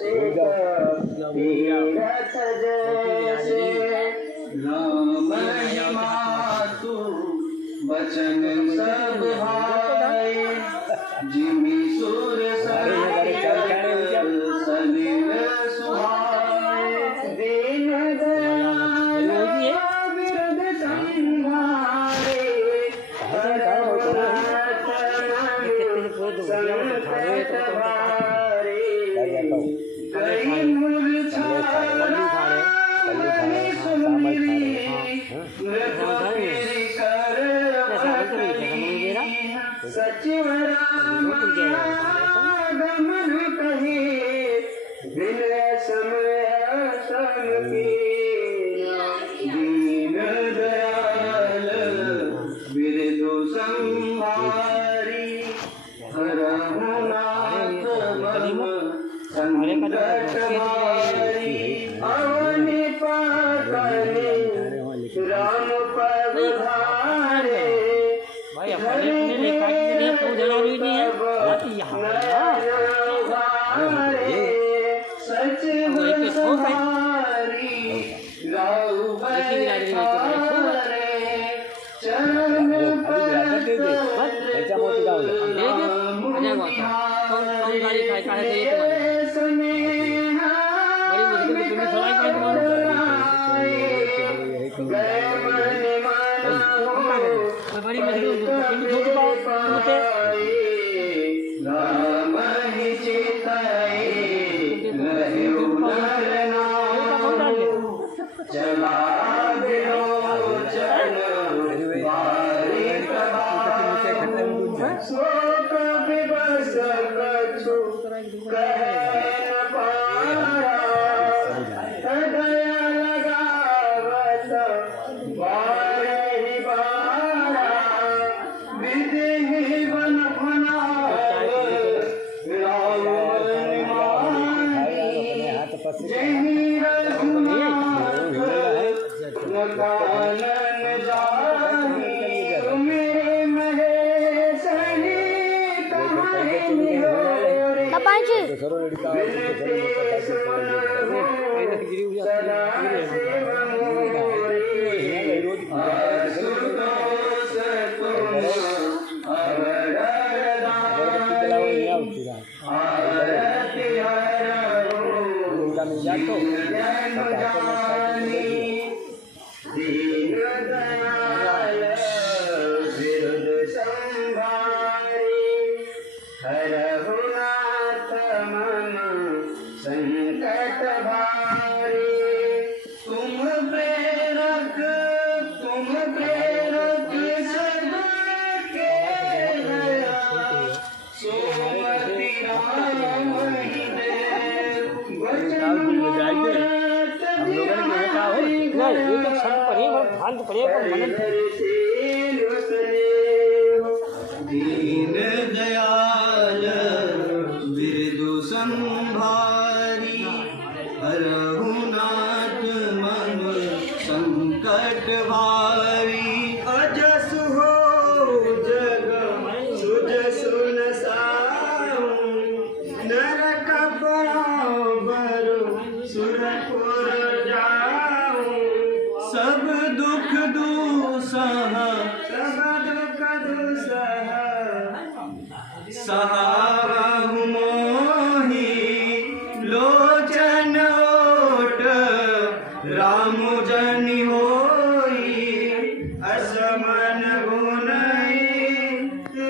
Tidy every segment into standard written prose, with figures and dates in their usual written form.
तीरथ जैसे राम मातु बचन सब भाई जिमि सुर सलिल सुहाए दीन दयाल बिरद संहारे संकट भारे कई मूर्छा सुमिरी नृपति कर सचिव राम गमन कहे विनय समय सम दीन दयाल बिरदु संहारी हरहु नाथ मम संकट भारी अवनि पाटने राम पधारे भाई अपने लिखा कि नहीं तो जरूरी नहीं है बात यहाँ सचिव संहारी राउ बहारे चरण गाड़ी खाई का है बड़ी मुश्किल से तुम्हें थोड़ा बड़ी राम ही चिताए लहु चला विलोचन बारिक शोक विवश कछु कह न पारा दया लगावत बारहि बारा विधि वन कानन जानी मेरे महेशनी कहानी हो रे बिनते सुन सदा शिव मोरे आशुतोष तुम अवरदानी आरति हरहु जन जानी दीन दयाल बिरद संभारे हरहु नाथ मम संकट भारे तुम प्रेरक सदा के सोमति राम ही देव वचन दीन दयाल बिरदु संभारी हरहु नाथ मम संकट भारी अजसु हो जग सुजसु न साऊं नरक बरु सुरपुर जाऊं सब दुख दुसह सहाहु मोहि लोचन ओट राम जनि होई असमन गुनई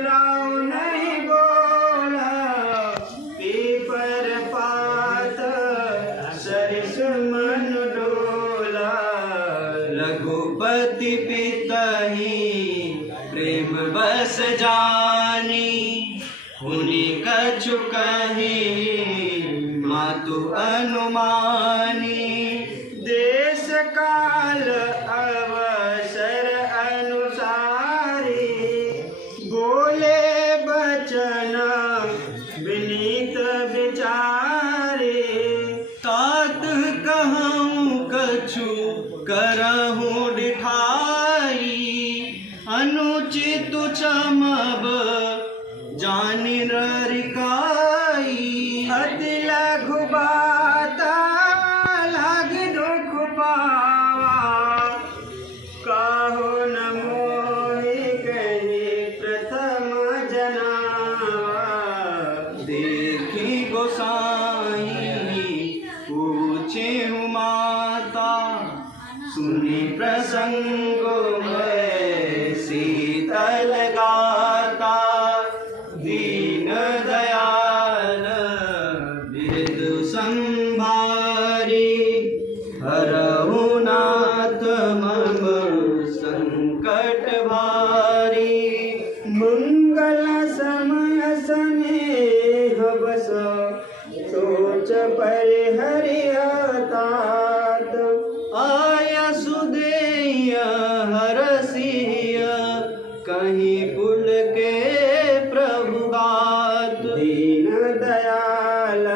राव नहीं बोला पीपर पात सरिस मन डोला रघुपति पितहि प्रेम बस जानी हुनि कछु कही मातु अनुमानी देश काल अवसर अनुसारी बोले बचन विनीत विचारे तात कहूँ कछु करहूँ डिठाई अनुचित चमब जानि ररिकाई अति लघु बा प्रसंगों में शीतल गाता, दीन दयाल बिरदु संभारी, हरहु नाथ मम संकट भारी। मंगल समय स्नेह बस सोच परिहरियतात, आया सुदेय हरसिय कहीं पुल के प्रभुगात। दीन दयाल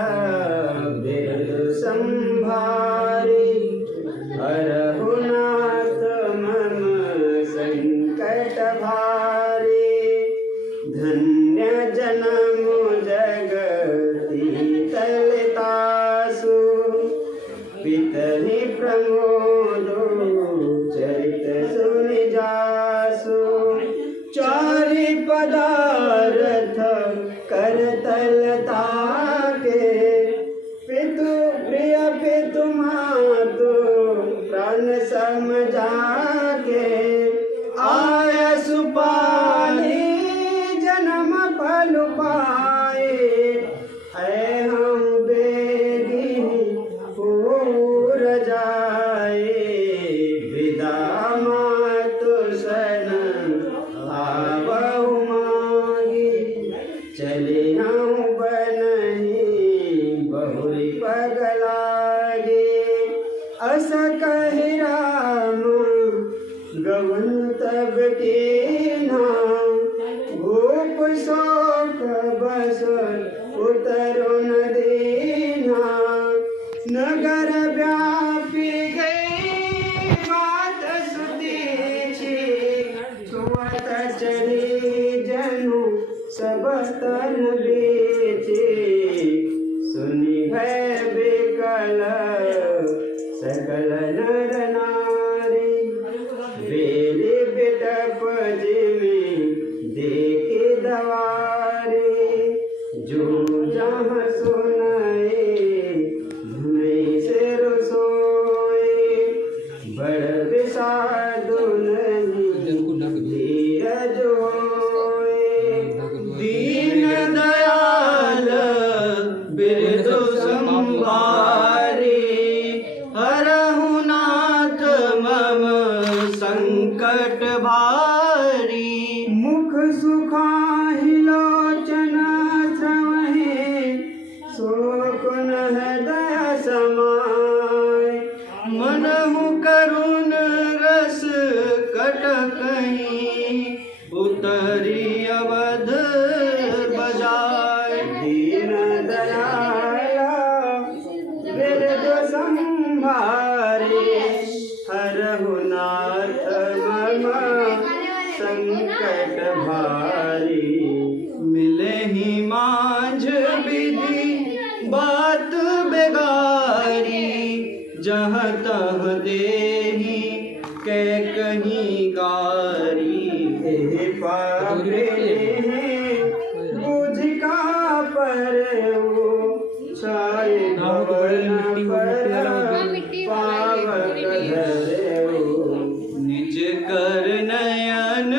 बिरदु संभारी, हरहु नाथ मम संकट भारी। धन्य जन्म जगति तलतासु, पितहि प्रमोदो चरित सुनि जासु। चारि पदारथ करतल ताके, पितु प्रिय पितु मातु प्राण सम जाके। आय सुपाली जन्म फल पाए, है हम बेगी पूर जाए। विदा मातु सन आवहु मागी, चले हम बनहि बहुरी पगलागे। अस कहि राम गवन तब कीन्हा, भूप शोक बस उतरो न दीन्हा। नगर व्यापी गई बात सुतीछि, सुवत चढ़ी जनु सब तन बेचे। सुनि भय बिकल सकल नर नारी, बेली बिटप जिमि देखे दवारे। जो जहाँ सुनाए धुनई से रसोए, बड़ विषादु नहीं धीरज होए। दीन दयाल बिरदु संभारी, हरहु नाथ मम संकट भारी। मुख सुखाहि लोचन श्रवहे, शोक न हृदय समाय। मनहु करुण रस कटकहीं, उतरी अवध बजाय। दीन दयाल बिरदु संभारी, हरहु नाथ मम संकट भारी। मिले ही मांझ विधि बात बेगारी, जहाँ तह देही के कहीं गारी। हे पापे बुझ का पर छाए भवन पर पावक धरेऊ। निज कर नयन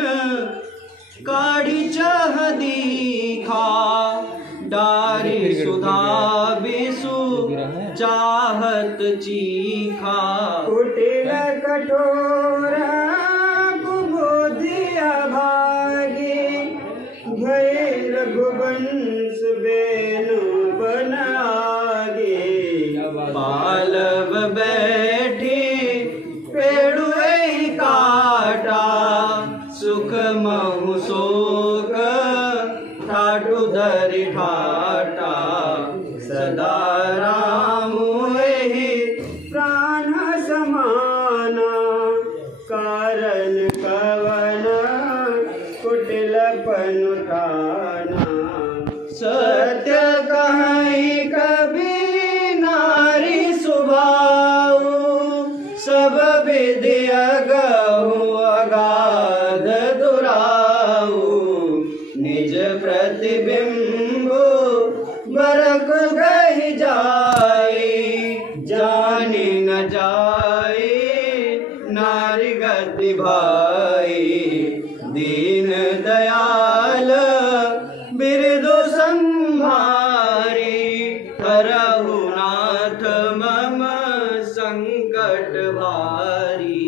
काढ़ी चह दीखा, डारी सुधा बिसु चाहत चीखा। कुटिल कठोर कुबोधि अभागी, भय रघुवंश बेनु बन आगे। बालव बैठी पेड़ु एहि काटा, सुख महु शोक ठाठु धरि ठाटा। सदा राम एहि प्राण समाना, नाथ मम संकट भारी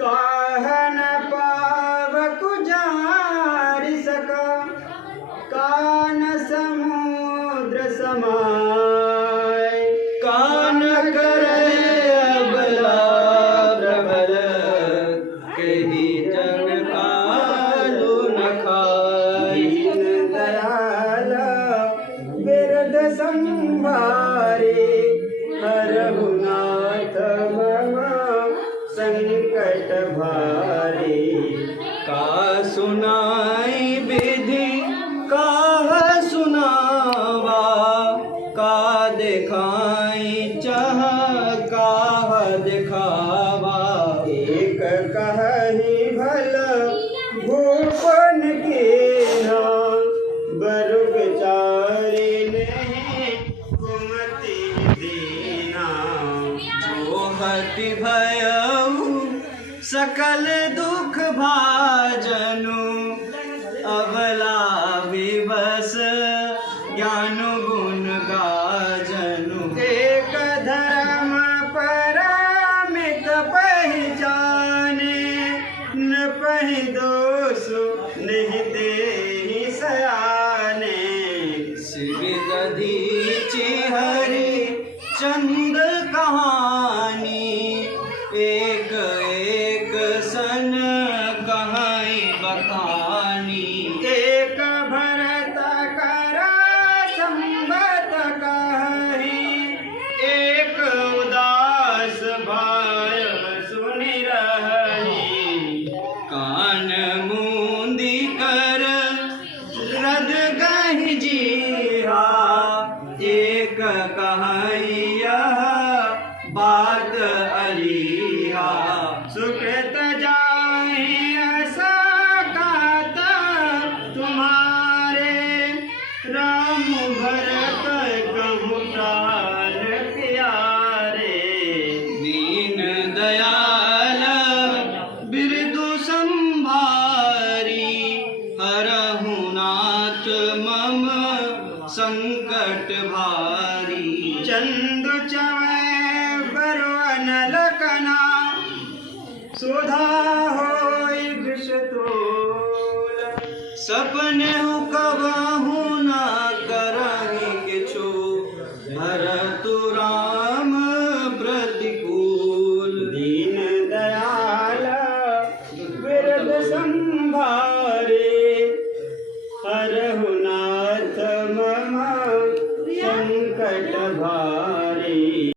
काहन पावक जारि सका कान समुद्र समाय कान करे अबला प्रबल कही जन कालु न खाई दीन दयाल बिरद संभारे हरहु नाथ मम संकट भारी का सुनाई विधि काह सुनावा का दिखाई चाह काह दिखावा एक कही भल भूपन के नाम बरु बेचारे नहीं कुमति दीना जो हति भयउ सकल दुख भाजनु अबला विवश ज्ञानु गुण गाजनु एक धर्म परमित पहचाने न पहि दोष नहीं देहि सयाने श्री दधीचि हरि चंद कहानी एक एक सन कहाई बखानी एक भरत कर संबत कही एक उदास भाय सुनि रही कान मूंदी कर रद गहि जीरा एक कहिया बात अलीहा सुकृत जाहि ऐसा कहता तुम्हारे राम भरत कहु प्राण प्यारे दीन दयाल बिरदु संभारी हरहु नाथ मम संकट भारी चंदु चवै बरवन लखना सुधा होई विष तोल सपने कब